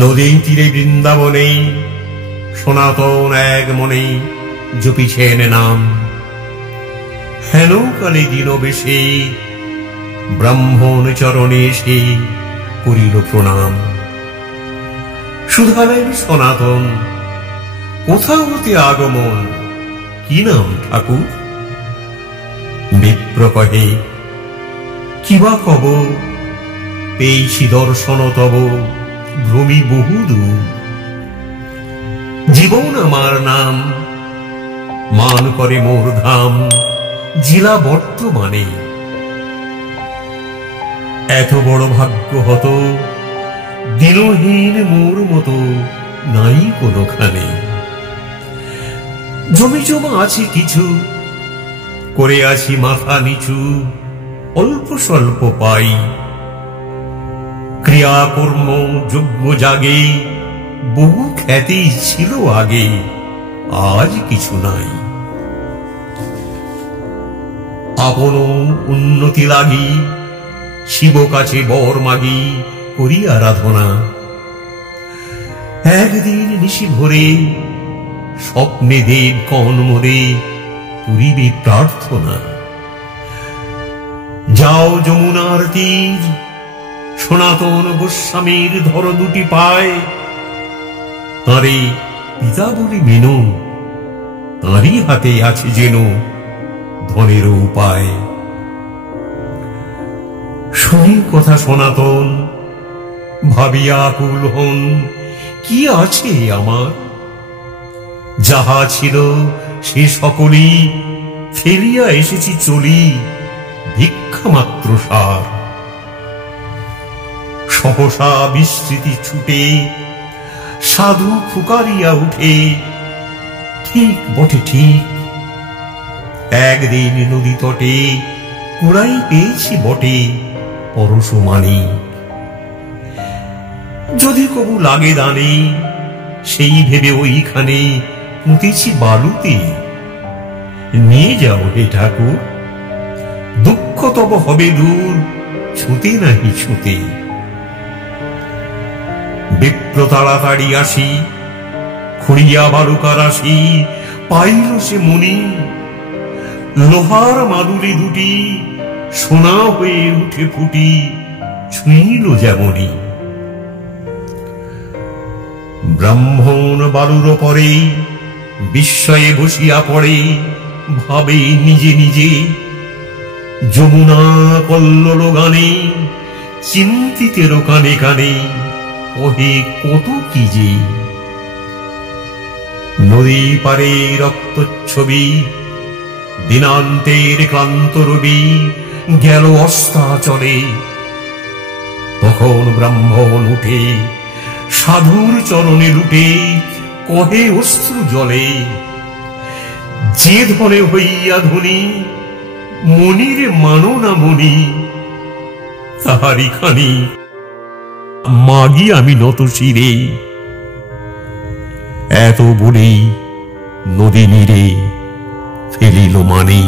নদী তীরে বৃন্দাবনে সনাতন এক মনে জপিছেন নাম। হেন কালে দীনবেশে ব্রাহ্মণ চরণে সে করিল প্রণাম। শুধালেন সনাতন, কোথা হতে আগমন, কি নাম ঠাকুর? বিপ্র কহে, কিবা কব, পেয়েছি দর্শন তব ভ্রমি বহুদূর। জীবন আমার নাম, মান করে মোর ধাম জেলা বর্তমানে। এত বড় ভাগ্য হত দিনহীন মোর মতো নাই কোনোখানে। জমি জমা আছে কিছু, করে আছি মাথা নিচু, অল্প স্বল্প পাই। ক্রিয়াকর্ম যজ্ঞ জাগে, বহু খ্যাতি ছিল আগে, আজ কিছু নাই। আপন উন্নতি লাগি শিব কাছে বর মাগি করি আরাধনা। একদিন নিশি ভোরে স্বপ্নে দেব কন মোরে পুরিবে প্রার্থনা। যাও যমুনার তীর, সনাতন গোস্বামীর ধর দুটি পায়। তাঁরে পিতা বলে মেনো, তাঁরই হাতে আছে যেন ধনের উপায়। শুনি কথা সনাতন, ভাবিয়া আকুল হন, কি আছে আমার? যাহা ছিল সে সকলই ফেলিয়া এসেছি চলি, ভিক্ষা মাত্র সার। সহসা বিস্মৃতি ছুটে সাধু ফুকারিয়া উঠে, ঠিক বটে ঠিক, একদিন নদী তটে কুড়াই পেয়েছি বটে পরশমানি। যদি কবু লাগে দানে, সেই ভেবে ওইখানে পুঁতেছি বালুতে। নিয়ে যাও হে ঠাকুর, দুঃখ তব হবে দূর, ছুতে নাহি ছুতে। বিপ্র তাড়াতাড়ি আসি, খুঁড়িয়া বালুকা রাশি পাইল সে মুনি। লোহার মাদুলি দুটি সোনা হয়ে উঠে ফুটি, ছুঁইল যেমনি। ব্রাহ্মণ বালুর পরে বিস্ময়ে বসিয়া পড়ে, ভাবে নিজে নিজে। যমুনা কল্লোল গানে, চিন্তিতের কানে কানে ওহে কত কি যে। নদী পারে রক্তচ্ছবি, দিনান্তের ক্লান্ত রবি গেল অস্তাচলে। তখন ব্রাহ্মণ উঠে সাধুর চরণে লুটে কহে অশ্রু জলে। যে ধনে হইয়া ধনী, মনির মানো না মনি, তাহারি খানি মাগি আমি নত শিরে। এত বলেই নদী নীরে ফেলিল মানি।